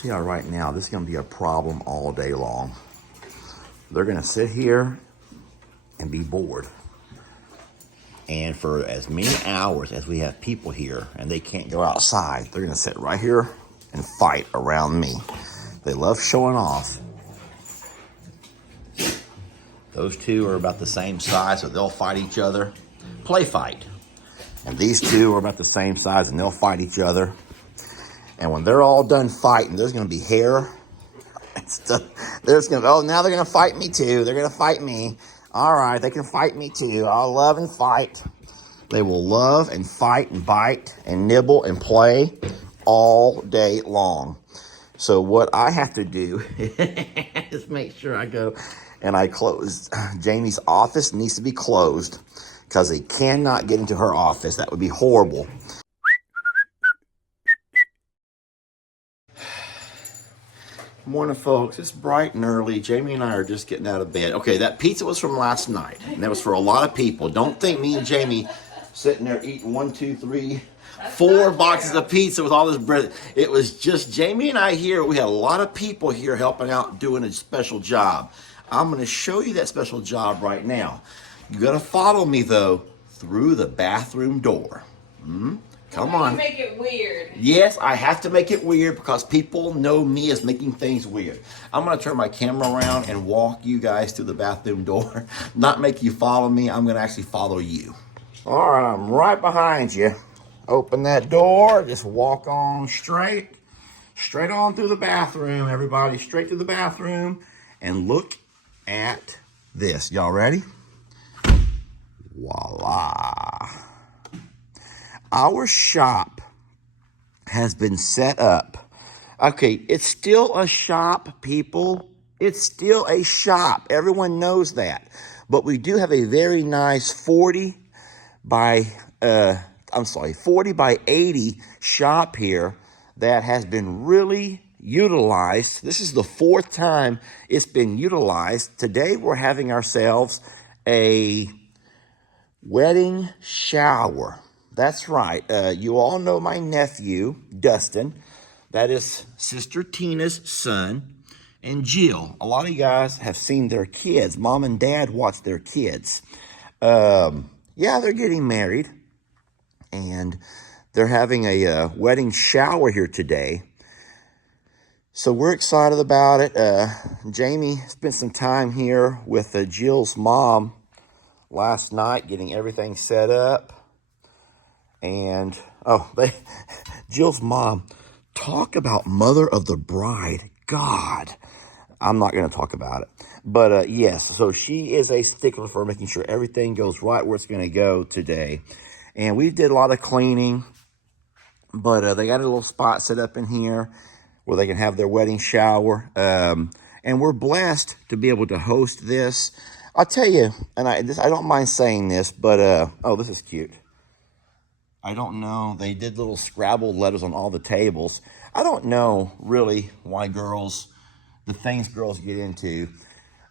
tell you right now, this is going to be a problem all day long. They're going to sit here and be bored. And for as many hours as we have people here and they can't go outside, they're going to sit right here and fight around me. They love showing off. Those two are about the same size, so they'll fight each other. Play fight. And these two are about the same size, and they'll fight each other. And when they're all done fighting, there's going to be hair and stuff. Oh, now they're going to fight me too. They're going to fight me. All right, they can fight me too. I'll love and fight. They will love and fight and bite and nibble and play all day long. So what I have to do is make sure I go and I close. Jamie's office needs to be closed because they cannot get into her office. That would be horrible. Morning, folks. It's bright and early. Jamie and I are just getting out of bed. Okay, that pizza was from last night, and that was for a lot of people. Don't think me and Jamie sitting there eating 1, 2, 3, 4 boxes of pizza with all this bread. It was just Jamie and I here. We had a lot of people here helping out doing a special job. I'm going to show you that special job right now. You got to follow me, though, through the bathroom door. Come on. Make it weird. Yes, I have to make it weird because people know me as making things weird. I'm going to turn my camera around and walk you guys through the bathroom door. Not make you follow me. I'm going to actually follow you. All right, I'm right behind you. Open that door. Just walk on straight. Straight on through the bathroom, everybody. Straight through the bathroom. And look at this. Y'all ready? Voila. Our shop has been set up. Okay, it's still a shop, people. It's still a shop. Everyone knows that. But we do have a very nice 40 by 80 shop here that has been really utilized. This is the 4th time it's been utilized. Today we're having ourselves a wedding shower. That's right. You all know my nephew, Dustin. That is Sister Tina's son. And Jill. A lot of you guys have seen their kids. Mom and Dad watch their kids. Yeah, they're getting married. And they're having a wedding shower here today. So we're excited about it. Jamie spent some time here with Jill's mom last night getting everything set up. And, Jill's mom, talk about mother of the bride. God, I'm not going to talk about it. But, yes, so she is a stickler for making sure everything goes right where it's going to go today. And we did a lot of cleaning, but they got a little spot set up in here where they can have their wedding shower. And we're blessed to be able to host this. I'll tell you, and I don't mind saying this, but, this is cute. I don't know. They did little Scrabble letters on all the tables. I don't know really why the things girls get into.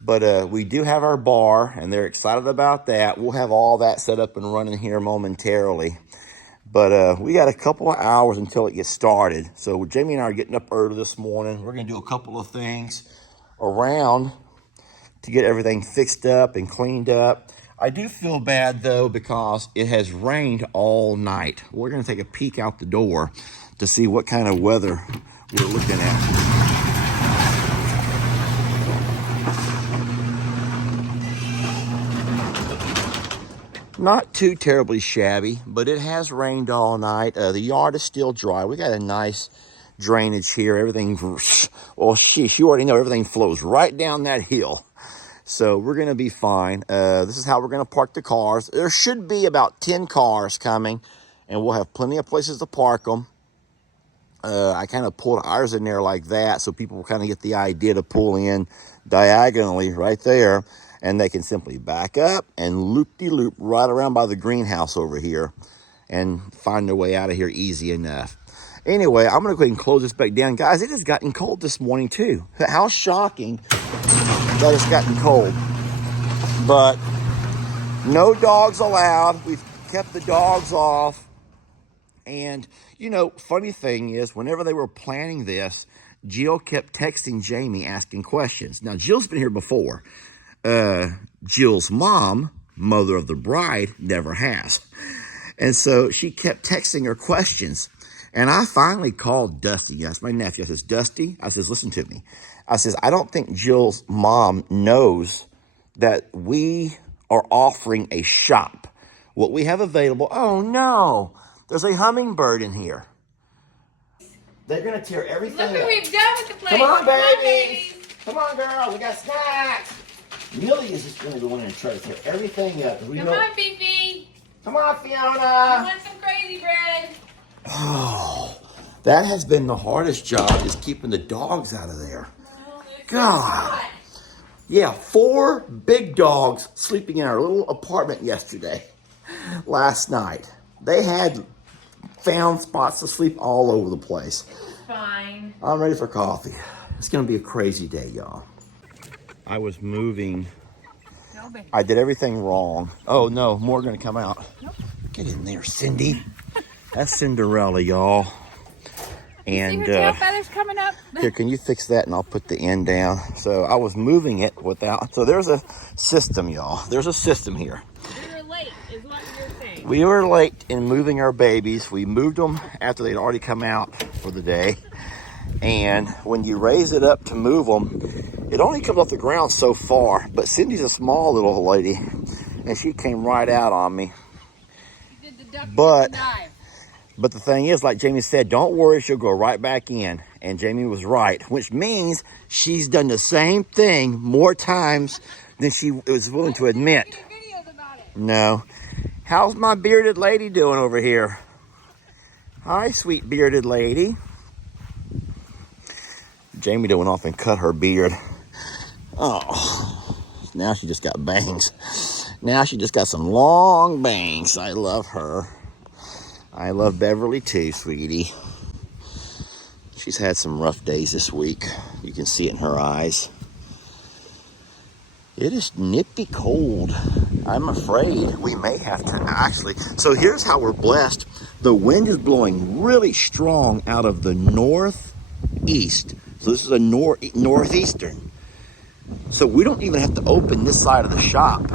But we do have our bar, and they're excited about that. We'll have all that set up and running here momentarily. But we got a couple of hours until it gets started. So Jamie and I are getting up early this morning. We're going to do a couple of things around to get everything fixed up and cleaned up. I do feel bad, though, because it has rained all night. We're going to take a peek out the door to see what kind of weather we're looking at. Not too terribly shabby, but it has rained all night. The yard is still dry. We got a nice drainage here. Everything, well, sheesh, you already know everything flows right down that hill. So we're going to be fine. This is how we're going to park the cars. There should be about 10 cars coming, and we'll have plenty of places to park them. I kind of pulled ours in there like that so people will kind of get the idea to pull in diagonally right there, and they can simply back up and loop-de-loop right around by the greenhouse over here and find their way out of here easy enough. Anyway, I'm going to go ahead and close this back down. Guys, it has gotten cold this morning, too. How shocking that it's gotten cold. But no dogs allowed. We've kept the dogs off. And, funny thing is, whenever they were planning this, Jill kept texting Jamie asking questions. Now, Jill's been here before. Jill's mom, mother of the bride, never has. And so she kept texting her questions. And I finally called Dusty. That's my nephew. I says, Dusty, I says, listen to me. I says, I don't think Jill's mom knows that we are offering a shop. What we have available. Oh, no. There's a hummingbird in here. They're going to tear everything up. Look what we've done with the place. Come on, baby. Come on, girl. We got snacks. Millie is just going to go in and try to tear everything up. Come on, Fifi. Come on, Fiona. You want some crazy bread? Oh, that has been the hardest job, is keeping the dogs out of there. Oh, God. Yeah, 4 big dogs sleeping in our little apartment yesterday, last night. They had found spots to sleep all over the place. Fine. I'm ready for coffee. It's going to be a crazy day, y'all. I was moving. No, baby. I did everything wrong. Oh, no, more going to come out. Nope. Get in there, Cindy. That's Cinderella, y'all. And see her tail feathers coming up? Here, can you fix that and I'll put the end down? So I was moving it without. So there's a system, y'all. There's a system here. We were late, is what you're saying. We were late in moving our babies. We moved them after they'd already come out for the day. And when you raise it up to move them, it only comes off the ground so far. But Cindy's a small little lady, and she came right out on me. You did the duck But dive. But the thing is, like Jamie said, don't worry, she'll go right back in. And Jamie was right, which means she's done the same thing more times than she was willing to admit. No. How's my bearded lady doing over here? Hi, sweet bearded lady. Jamie went off and cut her beard. Oh, now she just got bangs. Now she just got some long bangs. I love her. I love Beverly too, sweetie. She's had some rough days this week. You can see it in her eyes. It is nippy cold. I'm afraid we may have to actually. So here's how we're blessed. The wind is blowing really strong out of the northeast. So this is a northeastern. So we don't even have to open this side of the shop.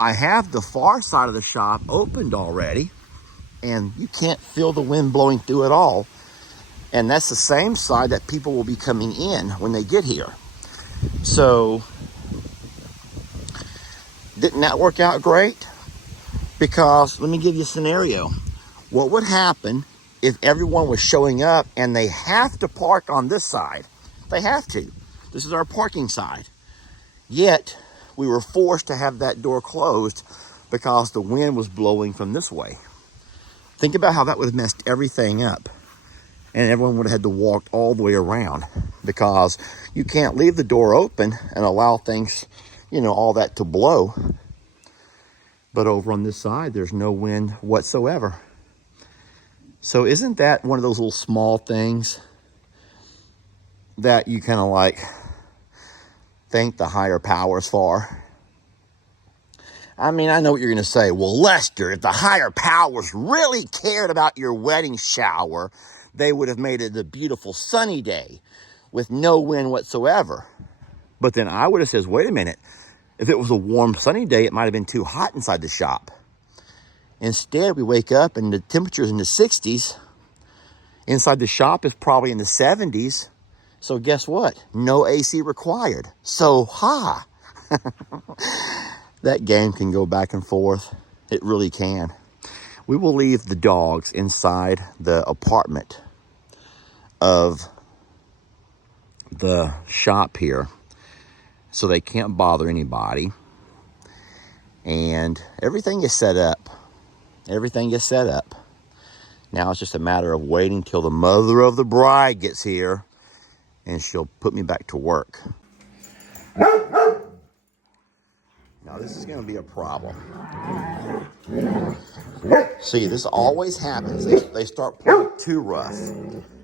I have the far side of the shop opened already, and you can't feel the wind blowing through at all. And that's the same side that people will be coming in when they get here. So didn't that work out great? Because let me give you a scenario. What would happen if everyone was showing up and they have to park on this side? They have to. This is our parking side. Yet we were forced to have that door closed because the wind was blowing from this way. Think about how that would have messed everything up. And everyone would have had to walk all the way around, because you can't leave the door open and allow things, all that to blow. But over on this side, there's no wind whatsoever. So isn't that one of those little small things that you kind of like thank the higher powers for? I mean, I know what you're going to say. Well, Lester, if the higher powers really cared about your wedding shower, they would have made it a beautiful sunny day with no wind whatsoever. But then I would have said, wait a minute. If it was a warm sunny day, it might have been too hot inside the shop. Instead, we wake up and the temperature's in the 60s. Inside the shop is probably in the 70s. So guess what? No AC required. So, that game can go back and forth. It really can. We will leave the dogs inside the apartment of the shop here so they can't bother anybody. And everything is set up. Everything is set up. Now it's just a matter of waiting till the mother of the bride gets here and she'll put me back to work. Now this is going to be a problem. See, this always happens. They start playing too rough.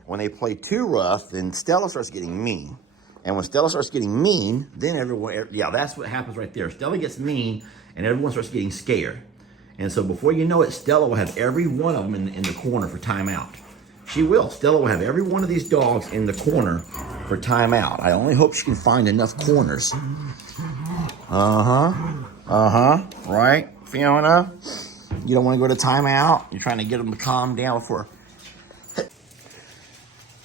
When they play too rough, then Stella starts getting mean. And when Stella starts getting mean, then everyone, that's what happens right there. Stella gets mean and everyone starts getting scared. And so before you know it, Stella will have every one of them in the corner for timeout. She will. Stella will have every one of these dogs in the corner for timeout. I only hope she can find enough corners. Right, Fiona? You don't want to go to timeout? You're trying to get them to calm down before.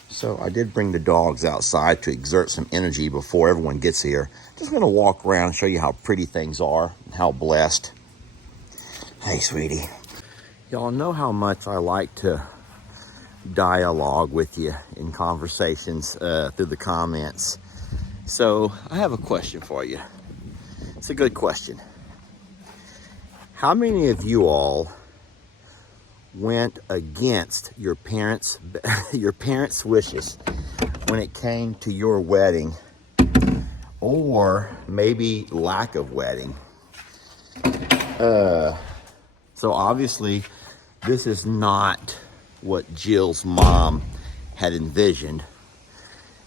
So I did bring the dogs outside to exert some energy before everyone gets here. Just going to walk around and show you how pretty things are and how blessed. Hey, sweetie. Y'all know how much I like to dialogue with you in conversations through the comments. So I have a question for you. It's a good question. How many of you all went against your parents' wishes when it came to your wedding, or maybe lack of wedding? So obviously, this is not what Jill's mom had envisioned,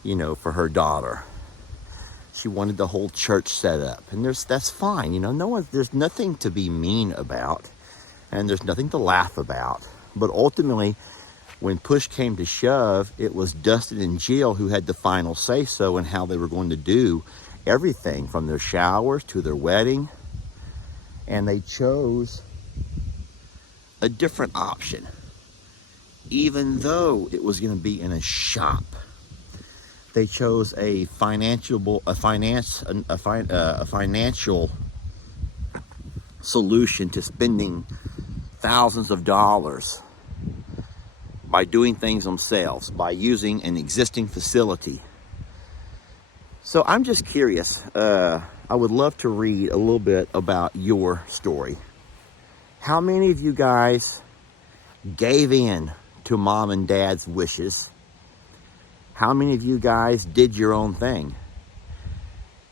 you know, for her daughter. She wanted the whole church set up, and that's fine, you know. There's nothing to be mean about, and there's nothing to laugh about. But ultimately, when push came to shove, it was Dustin and Jill who had the final say-so in how they were going to do everything, from their showers to their wedding, and they chose a different option, even though it was going to be in a shop. They chose a financial solution to spending thousands of dollars by doing things themselves, by using an existing facility. So I'm just curious. I would love to read a little bit about your story. How many of you guys gave in to mom and dad's wishes? How many of you guys did your own thing?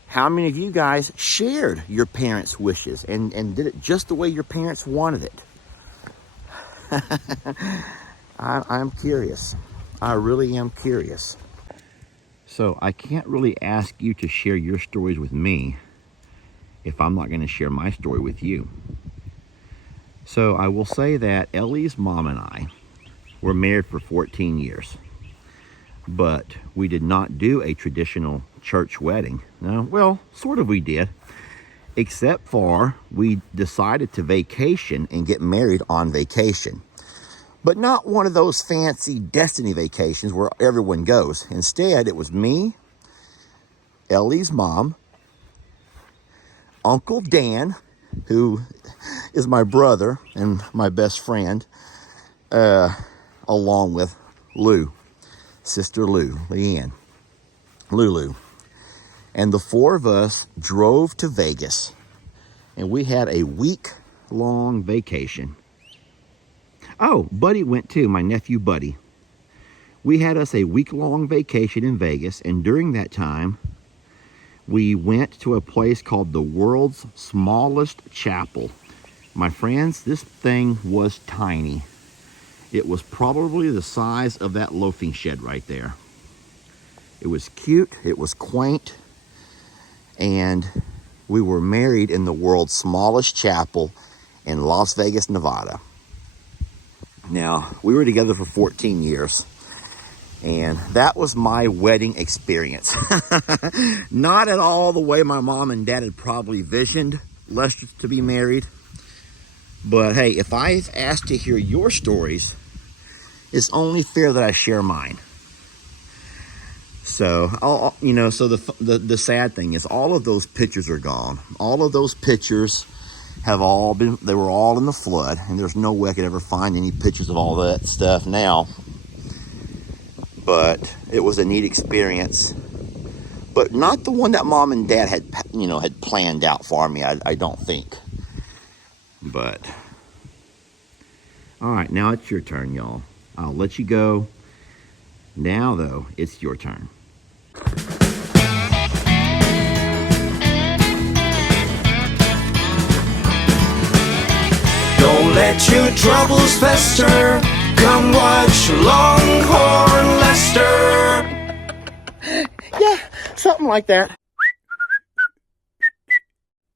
How many of you guys shared your parents' wishes and did it just the way your parents wanted it? I'm curious. I really am curious. So I can't really ask you to share your stories with me if I'm not going to share my story with you. So I will say that Ellie's mom and I were married for 14 years. But we did not do a traditional church wedding. No, well, sort of we did. Except for we decided to vacation and get married on vacation. But not one of those fancy destiny vacations where everyone goes. Instead, it was me, Ellie's mom, Uncle Dan, who is my brother and my best friend, along with Lou. Sister Lou, Leanne, Lulu. And the four of us drove to Vegas. And we had a week-long vacation. Oh, Buddy went too, my nephew Buddy. We had us a week-long vacation in Vegas. And during that time, we went to a place called the world's smallest chapel. My friends, this thing was tiny. It was probably the size of that loafing shed right there. It was cute, it was quaint, and we were married in the world's smallest chapel in Las Vegas, Nevada. Now, we were together for 14 years, and that was my wedding experience. Not at all the way my mom and dad had probably visioned Lester to be married. But hey, if I've asked to hear your stories, it's only fair that I share mine. So, so the sad thing is all of those pictures are gone. All of those pictures they were all in the flood, and there's no way I could ever find any pictures of all that stuff now. But it was a neat experience. But not the one that mom and dad had planned out for me, I don't think. But, all right, now it's your turn, y'all. I'll let you go. Now, though, it's your turn. Don't let your troubles fester. Come watch Longhorn Lester. Yeah, something like that.